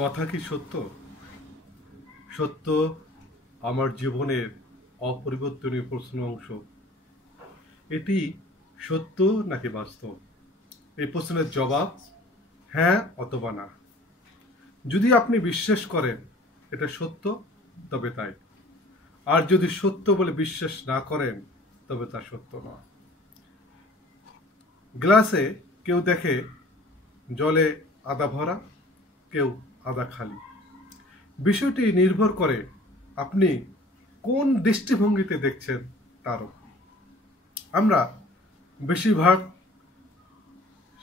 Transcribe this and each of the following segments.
কথা কি সত্য? সত্য আমার জীবনের অপরিবর্তনীয় প্রশ্ন অংশ। এটি সত্য নাকি বাস্তব? এই প্রশ্নের জবাব হ্যাঁ অথবা না। যদি আপনি বিশ্বাস করেন এটা সত্য, তবে তাই। আর যদি সত্য বলে বিশ্বাস না করেন, তবে তা সত্য নয়। গ্লাসে কেউ দেখে জলে আধা ভরা, কেউ আধা খালি। বিষয়টি নির্ভর করে আপনি কোন দৃষ্টিভঙ্গিতে দেখছেন তার উপর। আমরা বেশিরভাগ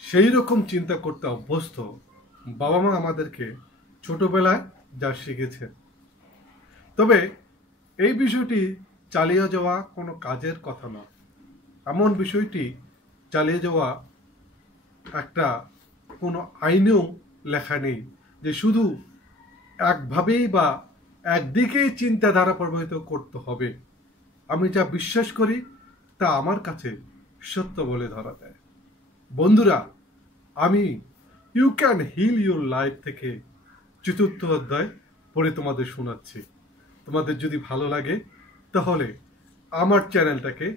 সেই রকম চিন্তা করতে অভ্যস্ত বাবা মা আমাদেরকে ছোটবেলায় যা শিখেছে। তবে এই বিষয়টি চালিয়ে যাওয়া কোনো কাজের কথা নয়। এমন বিষয়টি চালিয়ে যাওয়া একটা কোনো আইনেও লেখা নেই যে শুধু একভাবেই বা একদিকেই চিন্তাধারা প্রবাহিত করতে হবে। আমি যা বিশ্বাস করি তা আমার কাছে সত্য বলে ধরা দেয়। বন্ধুরা, আমি you can heal your life থেকে ৪র্থ অধ্যায় পড়ে তোমাদের শোনাচ্ছি। তোমাদের যদি ভালো লাগে তাহলে আমার চ্যানেলটাকে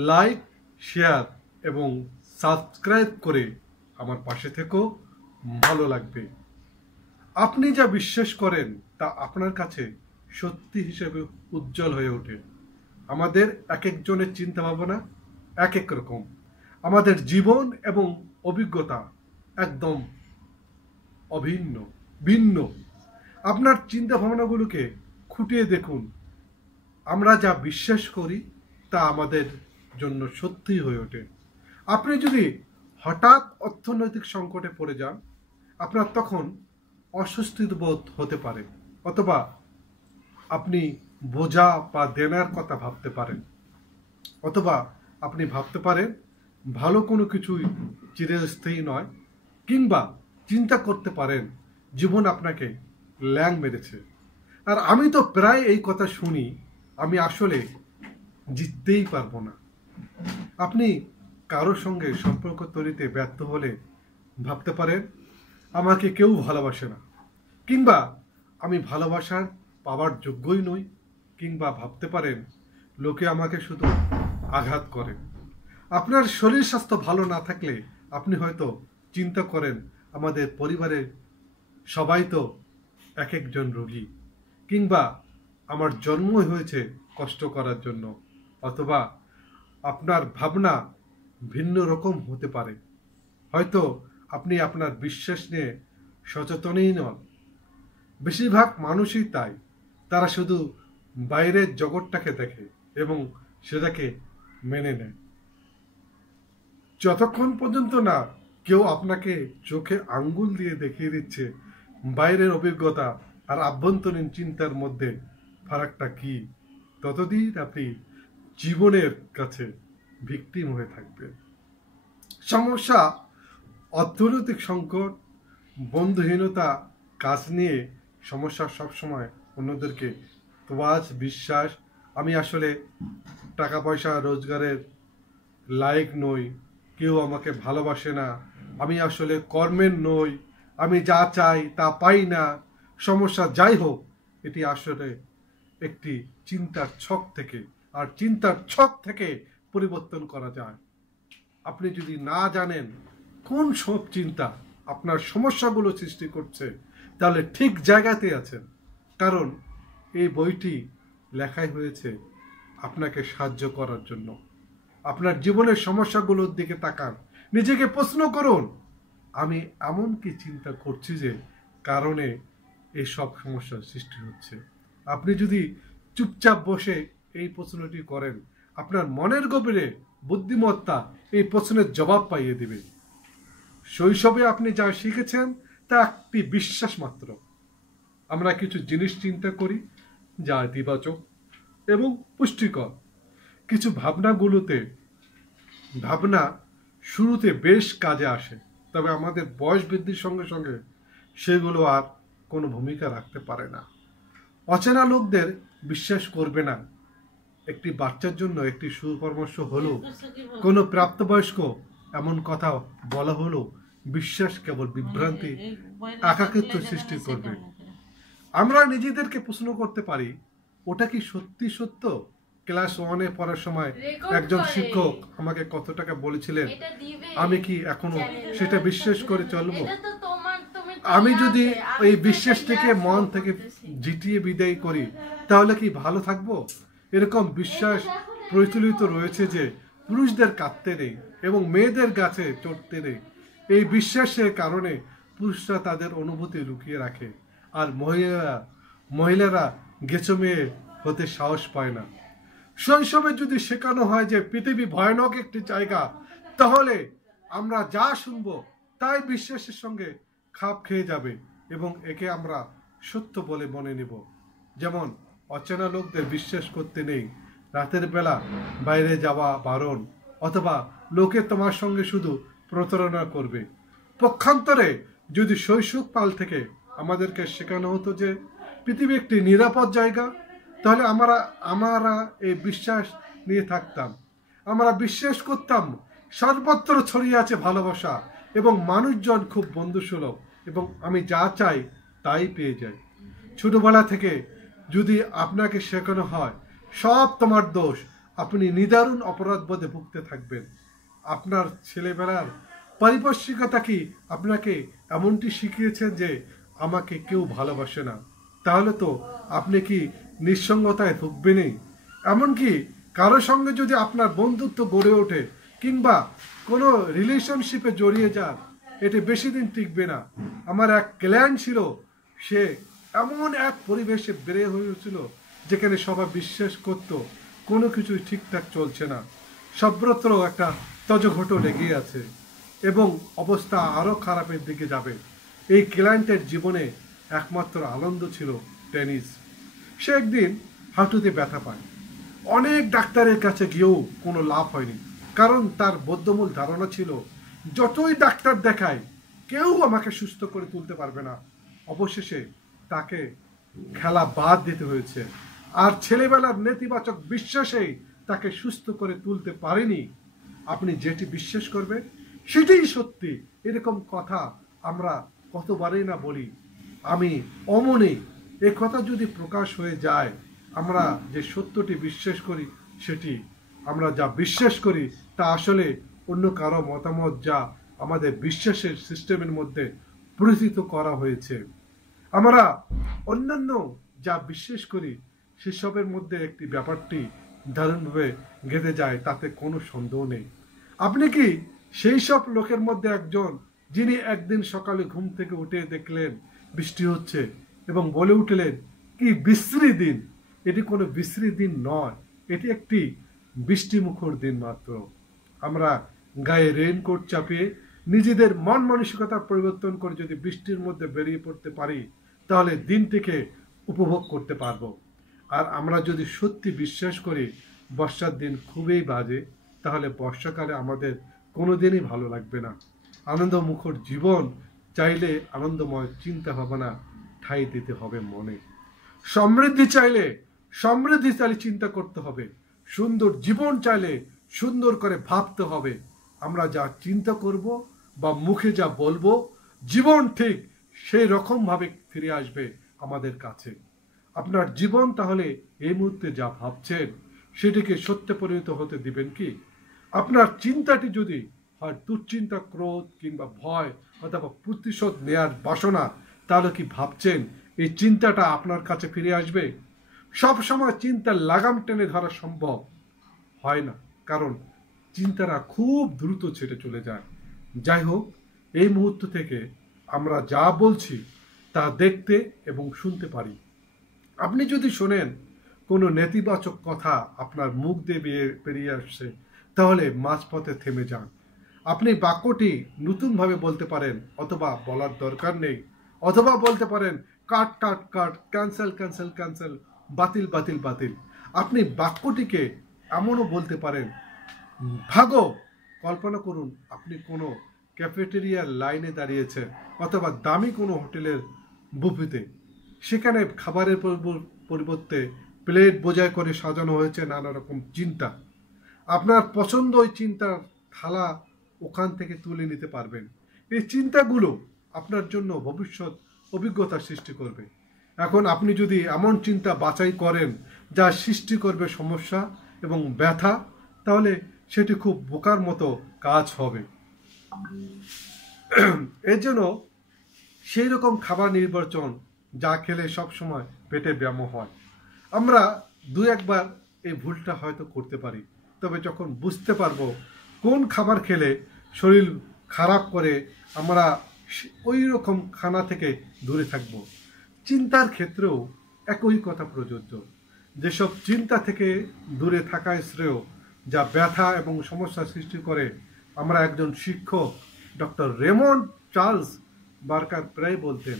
লাইক, শেয়ার এবং সাবস্ক্রাইব করে আমার পাশে থেকেও, ভালো লাগবে। আপনি যা বিশ্বাস করেন তা আপনার কাছে সত্যি হিসেবে উজ্জ্বল হয়ে ওঠে। আমাদের এক একজনের চিন্তা ভাবনা এক এক রকম। আমাদের জীবন এবং অভিজ্ঞতা একদম ভিন্ন। আপনার চিন্তা ভাবনাগুলোকে খুঁটিয়ে দেখুন। আমরা যা বিশ্বাস করি তা আমাদের জন্য সত্যি হয়ে ওঠে। আপনি যদি হঠাৎ অর্থনৈতিক সংকটে পড়ে যান, আপনার তখন অস্বস্তি বোধ হতে পারে, অথবা আপনি বোঝা বা দেনার কথা ভাবতে পারেন, অথবা আপনি ভাবতে পারেন ভালো কোনো কিছুই চিরস্থায়ী নয়, কিংবা চিন্তা করতে পারেন জীবন আপনাকে ল্যাং মেরেছে। আর আমি তো প্রায় এই কথা শুনি, আমি আসলে জিততেই পারবো না। আপনি কারোর সঙ্গে সম্পর্ক তৈরিতে ব্যর্থ হলে ভাবতে পারেন আমাকে কেউ ভালোবাসে না, কিংবা আমি ভালোবাসার পাওয়ার যোগ্যই নই, কিংবা ভাবতে পারেন লোকে আমাকে শুধু আঘাত করে। আপনার শরীর স্বাস্থ্য ভালো না থাকলে আপনি হয়তো চিন্তা করেন আমাদের পরিবারের সবাই তো এক একজন রোগী, কিংবা আমার জন্মই হয়েছে কষ্ট করার জন্য। অথবা আপনার ভাবনা ভিন্ন রকম হতে পারে। হয়তো আপনি আপনার বিশ্বাস নিয়ে সচেতনই নন। বেশিরভাগ মানুষই তাই। তারা শুধু বাইরের জগৎটাকে দেখে এবং সেটাকে মেনে নেয়। যতক্ষণ পর্যন্ত না কেউ আপনাকে চোখে আঙ্গুল দিয়ে দেখিয়ে দিচ্ছে বাইরের অভিজ্ঞতা আর আভ্যন্তরীণ চিন্তার মধ্যে ফারাকটা কি, ততদিন আপনি জীবনের কাছে ভিকটিম হয়ে থাকবেন। সমস্যা, অর্থনৈতিক সংকট, বন্ধুহীনতা, কাজ নিয়ে সমস্যা সবসময় অন্যদেরকে তোয়াজ বিশ্বাস, আমি আসলে টাকা পয়সা রোজগারের লায়ক নই, কেউ আমাকে ভালোবাসে না, আমি আসলে কর্মের নই, আমি যা চাই তা পাই না। সমস্যা যাই হোক, এটি আসলে একটি চিন্তার ছক থেকে, আর চিন্তার ছক থেকে পরিবর্তন করা যায়। আপনি যদি না জানেন কোন সব চিন্তা আপনার সমস্যাগুলো সৃষ্টি করছে, তাহলে ঠিক জায়গাতে আছেন। কারণ এই বইটি লেখাই হয়েছে আপনাকে সাহায্য করার জন্য। আপনার জীবনের সমস্যাগুলোর দিকে তাকান, নিজেকে প্রশ্ন করুন, আমি এমন কি চিন্তা করছি যে কারণে এই সব সমস্যার সৃষ্টি হচ্ছে। আপনি যদি চুপচাপ বসে এই প্রশ্নটি করেন, আপনার মনের গভীরে বুদ্ধিমত্তা এই প্রশ্নের জবাব পাইয়ে দিবে। শৈশবে আপনি যা শিখেছেন তা একটি বিশ্বাস মাত্র। আমরা কিছু জিনিস চিন্তা করি যা ইতিবাচক এবং পুষ্টিকর। কিছু ভাবনা শুরুতে বেশ কাজে আসে, তবে আমাদের বয়স বৃদ্ধির সঙ্গে সঙ্গে সেগুলো আর কোনো ভূমিকা রাখতে পারে না। অচেনা লোকদের বিশ্বাস করবে না। একটি বাচ্চার জন্য একটি সুপরামর্শ হলো, কোনো প্রাপ্তবয়স্ক এমন কথা বলা হলো বিশ্বাস কেবল বিভ্রান্তি, একাকিত্ব সৃষ্টি করবে। আমরা নিজেদেরকে প্রশ্ন করতে পারি, ওটা কি সত্যি সত্য? ক্লাস 1-এ পড়ার সময় একজন শিক্ষক আমাকে কত টাকা বলেছিলেন, আমি কি এখনো সেটা বিশ্বাস করে চলবো? আমি যদি এই বিশ্বাসটাকে মন থেকে জিটিয়ে বিদায় করি, তাহলে কি ভালো থাকবো? এরকম বিশ্বাস প্রচলিত রয়েছে যে পুরুষদের কাঁদতে নেই এবং মেয়েদের গাছে চড়তে নেই। এই বিশ্বাসের কারণে পুরুষরা তাদের অনুভূতি লুকিয়ে রাখে, আর মহিলারা গেছো মেয়ে হতে সাহস পায় না। শৈশবে যদি শেখানো হয় যে পৃথিবী ভয়ানক একটি জায়গা, তাহলে আমরা যা শুনবো তাই বিশ্বাসের সঙ্গে খাপ খেয়ে যাবে এবং একে আমরা সত্য বলে মনে নেব। যেমন অচেনা লোকদের বিশ্বাস করতে নেই, রাতের বেলা বাইরে যাওয়া বারণ, অথবা লোকে তোমার সঙ্গে শুধু প্রতারণা করবে। পক্ষান্তরে যদি শৈশবকাল থেকে আমাদেরকে শেখানো হতো যে পৃথিবী একটি নিরাপদ জায়গা, তাহলে আমরা এই বিশ্বাস নিয়ে থাকতাম। আমরা বিশ্বাস করতাম সর্বত্র ছড়িয়ে আছে ভালোবাসা এবং মানুষজন খুব বন্ধুসুলভ এবং আমি যা চাই তাই পেয়ে যাই। ছোটবেলা থেকে যদি আপনাকে শেখানো হয় সব তোমার দোষ, আপনি নিদারুণ অপরাধবোধে ভুগতে থাকবেন। আপনার ছেলেবেলার পারিপার্শ্বিকতা কি আপনাকে এমনটি শিখিয়েছেন যে আমাকে কেউ ভালোবাসে না? তাহলে তো আপনি কি নিঃসঙ্গতায় ভুগবেনই। এমনকি কারোর সঙ্গে যদি আপনার বন্ধুত্ব গড়ে ওঠে কিংবা কোনো রিলেশনশিপে জড়িয়ে যান, এটি বেশি দিন টিকবে না। আমার এক ক্লায়েন্ট ছিল, সে এমন এক পরিবেশে বেড়ে হয়েছিল যেখানে সবাই বিশ্বাস করত কোনো কিছুই ঠিকঠাক চলছে না, সর্বত্র একটা তজঘটো লেগে আছে এবং অবস্থা আরও খারাপের দিকে যাবে। এই ক্লায়েন্টের জীবনে একমাত্র আনন্দ ছিল টেনিস। সে একদিন হাঁটুতে ব্যথা পায়, অনেক ডাক্তারের কাছে গিয়েও কোনো লাভ হয়নি, কারণ তার বদ্ধমূল ধারণা ছিল যতই ডাক্তার দেখায় কেউ আমাকে সুস্থ করে তুলতে পারবে না। অবশেষে তাকে খেলা বাদ দিতে হয়েছে, আর ছেলেবেলার নেতিবাচক বিশ্বাসেই তাকে সুস্থ করে তুলতে পারেনি। আপনি যেটি বিশ্বাস করবেন সেটাই সত্যি, এরকম কথা আমরা কতবারই না বলি। আমি অমনে এ কথা যদি প্রকাশ হয়ে যায়, আমরা যে সত্যটি বিশ্বাস করি সেটি আমরা যা বিশ্বাস করি তা আসলে অন্য কারো মতামত যা আমাদের বিশ্বাসের সিস্টেমের মধ্যে পরিচিত করা হয়েছে। আমরা অন্যান্য যা বিশ্বাস করি সেসবের মধ্যে একটি ব্যাপারটি দারুণভাবে গেঁথে যায়, তাতে কোনো সন্দেহ নেই। আপনি কি সেই সব লোকের মধ্যে একজন যিনি একদিন সকালে ঘুম থেকে উঠে দেখলেন বৃষ্টি হচ্ছে এবং বলে উঠলেন, কি বিশ্রী দিন! এটি কোনো বিশ্রী দিন নয়, এটি একটি বৃষ্টিমুখর দিন মাত্র। আমরা গায়ে রেইনকোট চাপিয়ে নিজেদের মন মানসিকতা পরিবর্তন করে যদি বৃষ্টির মধ্যে বেরিয়ে পড়তে পারি, তাহলে দিনটিকে উপভোগ করতে পারবো। আর আমরা যদি সত্যি বিশ্বাস করি বর্ষার দিন খুবই বাজে, তাহলে বর্ষাকালে আমাদের কোনো দিনই ভালো লাগবে না। আনন্দমুখর জীবন চাইলে আনন্দময় চিন্তা ভাবনা ঠাঁই দিতে হবে মনে। সমৃদ্ধি চাইলে সমৃদ্ধিশালী চিন্তা করতে হবে। সুন্দর জীবন চাইলে সুন্দর করে ভাবতে হবে। আমরা যা চিন্তা করব বা মুখে যা বলবো, জীবন ঠিক সেই রকম ভাবে ফিরে আসবে আমাদের কাছে। আপনার জীবন তাহলে এই মুহূর্তে যা ভাবছেন সেটিকে সত্যে পরিণত হতে দিবেন কি? আপনার চিন্তাটি যদি হয় দুশ্চিন্তা, ক্রোধ কিংবা ভয় অথবা প্রতিশোধ নেয়ার বাসনা, তাহলে কি ভাবছেন এই চিন্তাটা আপনার কাছে ফিরে আসবে? সব সময় চিন্তার লাগাম টেনে ধরা সম্ভব হয় না, কারণ চিন্তারা খুব দ্রুত ছেড়ে চলে যায়। যাই হোক, এই মুহূর্ত থেকে আমরা যা বলছি তা দেখতে এবং শুনতে পারি। আপনি যদি শোনেন কোনো নেতিবাচক কথা আপনার মুখ দিয়ে বেরিয়ে আসছে, তাহলে মাঝপথে থেমে যান। আপনি বাক্যটি নতুনভাবে বলতে পারেন, অথবা বলার দরকার নেই, অথবা বলতে পারেন কাট কাট কাট, ক্যান্সেল ক্যান্সেল ক্যান্সেল, বাতিল বাতিল বাতিল। আপনি বাক্যটিকে এমনও বলতে পারেন, ভাগো। কল্পনা করুন আপনি কোনো ক্যাফেটেরিয়ার লাইনে দাঁড়িয়েছেন অথবা দামি কোনো হোটেলের বুফেতে। সেখানে খাবারের পরিবর্তে প্লেট বোঝাই করে সাজানো হয়েছে নানা রকম চিন্তা। আপনার পছন্দ ওই চিন্তার থালা ওখান থেকে তুলে নিতে পারবেন। এই চিন্তাগুলো আপনার জন্য ভবিষ্যৎ অভিজ্ঞতা সৃষ্টি করবে। এখন আপনি যদি এমন চিন্তা বাছাই করেন যা সৃষ্টি করবে সমস্যা এবং ব্যথা, তাহলে সেটি খুব বোকার মতো কাজ হবে। এর জন্য সেই রকম খাবার নির্বাচন যা খেলে সবসময় পেটে ব্যায়াম হয়। আমরা দু একবার এই ভুলটা হয়তো করতে পারি, তবে যখন বুঝতে পারবো কোন খাবার খেলে শরীর খারাপ করে, আমরা ওই রকম খানা থেকে দূরে থাকব। চিন্তার ক্ষেত্রেও একই কথা প্রযোজ্য। যেসব চিন্তা থেকে দূরে থাকাই শ্রেয়, যা ব্যথা এবং সমস্যা সৃষ্টি করে। আমরা একজন শিক্ষক ডক্টর রেমন্ড চার্লস বার্কার প্রায় বলতেন,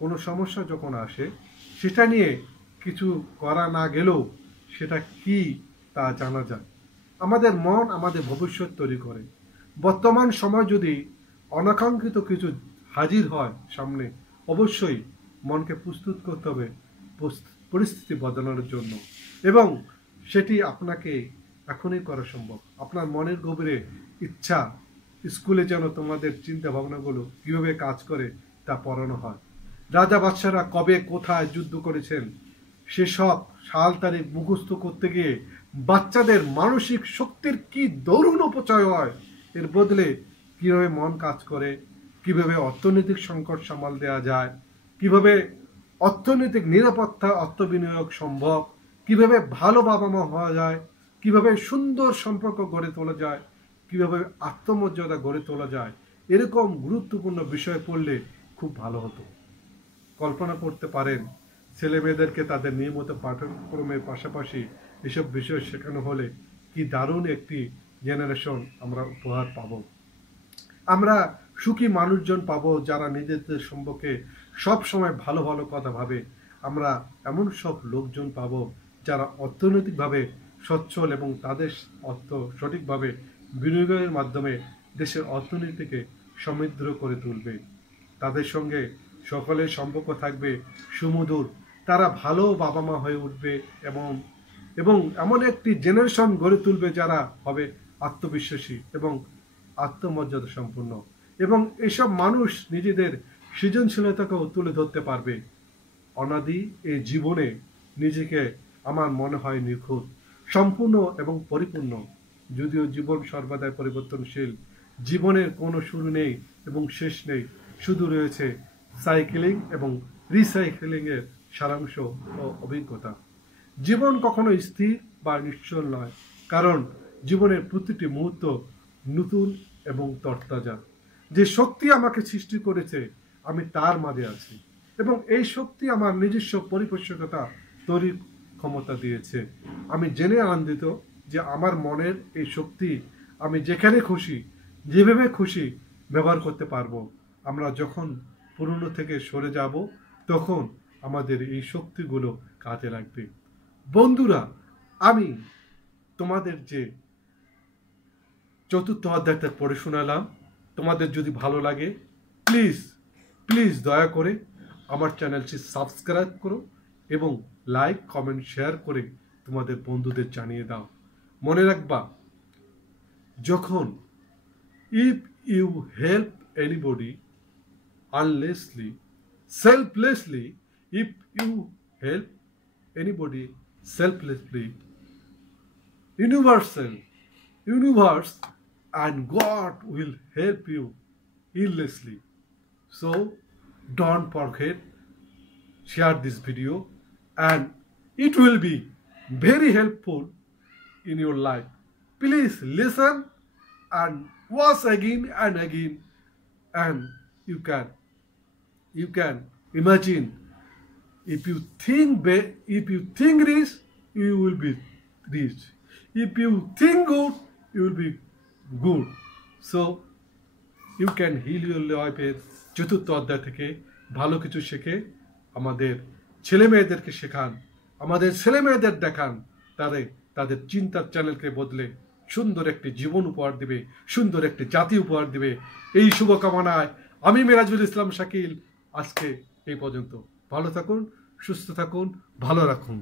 কোনো সমস্যা যখন আসে সেটা নিয়ে কিছু করা না গেলেও সেটা কি তা জানা যায়। আমাদের মন আমাদের ভবিষ্যৎ তৈরি করে। বর্তমান সময় যদি অনাকাঙ্ক্ষিত কিছু হাজির হয় সামনে, অবশ্যই মনকে প্রস্তুত করতে হবে পরিস্থিতি বদলানোর জন্য, এবং সেটি আপনাকে এখনই করা সম্ভব। আপনার মনের গভীরে ইচ্ছা, স্কুলে যেন তোমাদের চিন্তা ভাবনাগুলো কীভাবে কাজ করে তা পড়ানো হয়। রাজা বাদশারা কবে কোথায় যুদ্ধ করেছেন সেসব সাল তারিখ মুখস্থ করতে গিয়ে বাচ্চাদের মানসিক শক্তির কি দরুণ অপচয় হয়। এর বদলে কীভাবে মন কাজ করে, কিভাবে অর্থনৈতিক সংকট সামাল দেওয়া যায়, কিভাবে অর্থনৈতিক নিরাপত্তা অর্থ বিনিয়োগ সম্ভব, কিভাবে ভালো বাবা মা হওয়া যায়, কিভাবে সুন্দর সম্পর্ক গড়ে তোলা যায়, কিভাবে আত্মমর্যাদা গড়ে তোলা যায়, এরকম গুরুত্বপূর্ণ বিষয় পড়লে খুব ভালো হতো। কল্পনা করতে পারেন ছেলে মেয়েদেরকে তাদের নিয়মিত পাঠ্যক্রমের পাশাপাশি এসব বিষয় শেখানো হলে কি দারুণ একটি জেনারেশন আমরা উপহার পাব। আমরা সুখী মানুষজন পাবো যারা নিজেদের সম্পর্কে সব সময় ভালো ভালো কথা ভাবে। আমরা এমন সব লোকজন পাবো যারা অর্থনৈতিকভাবে সচ্ছল এবং তাদের অর্থ সঠিকভাবে বিনিয়োগের মাধ্যমে দেশের অর্থনীতিকে সমৃদ্ধ করে তুলবে। তাদের সঙ্গে সকলের সম্পর্ক থাকবে সুমধুর। তারা ভালো বাবা মা হয়ে উঠবে এবং এমন একটি জেনারেশন গড়ে তুলবে যারা হবে আত্মবিশ্বাসী এবং আত্মমর্যাদা সম্পন্ন, এবং এসব মানুষ নিজেদের সৃজনশীলতাকেও তুলে ধরতে পারবে। অনাদি এই জীবনে নিজেকে আমার মনে হয় নিখুঁত, সম্পূর্ণ এবং পরিপূর্ণ। যদিও জীবন সর্বদাই পরিবর্তনশীল, জীবনের কোনো শুরু নেই এবং শেষ নেই, শুধু রয়েছে সাইকেলিং এবং রিসাইকেলিংয়ের সারাংশ ও অভিজ্ঞতা। জীবন কখনো স্থির বা নিশ্চল নয়, কারণ জীবনের প্রতিটি মুহূর্ত নতুন এবং তরতাজা। যে শক্তি আমাকে সৃষ্টি করেছে আমি তার মাঝে আছি, এবং এই শক্তি আমার নিজস্ব পরিপোষকতা তৈরির ক্ষমতা দিয়েছে। আমি জেনে আনন্দিত যে আমার মনের এই শক্তি আমি যেখানে খুশি যেভাবে খুশি ব্যবহার করতে পারবো। আমরা যখন পুরনো থেকে সরে যাব তখন আমাদের এই শক্তিগুলো কাজে লাগবে। বন্ধুরা, আমি তোমাদের যে চতুর্থ অধ্যায়টা পড়ে শোনালাম, তোমাদের যদি ভালো লাগে প্লিজ দয়া করে আমার চ্যানেলটি সাবস্ক্রাইব করো এবং লাইক কমেন্ট শেয়ার করে তোমাদের বন্ধুদের জানিয়ে দাও। মনে রাখবা, যখন if you help anybody unlessly, selflessly, if you help anybody selflessly, universe and God will help you endlessly. So don't forget, share this video and it will be very helpful in your life. Please listen and watch again and again, and you can imagine, if you think rich, you will be rich. If you think good, you will be good. So you can heal your life. চতুর্থ অধ্যায় থেকে ভালো কিছু শেখে আমাদের ছেলে মেয়েদেরকে শেখান, আমাদের ছেলে মেয়েদের দেখান, তাদের চিন্তার চ্যানেলকে বদলে সুন্দর একটি জীবন উপহার দিবে, সুন্দর একটি জাতি উপহার দিবে। এই শুভকামনায় আমি মিরাজুল ইসলাম শাকিল আজকে এই পর্যন্ত। ভালো থাকুন, সুস্থ থাকুন, ভালো রাখুন।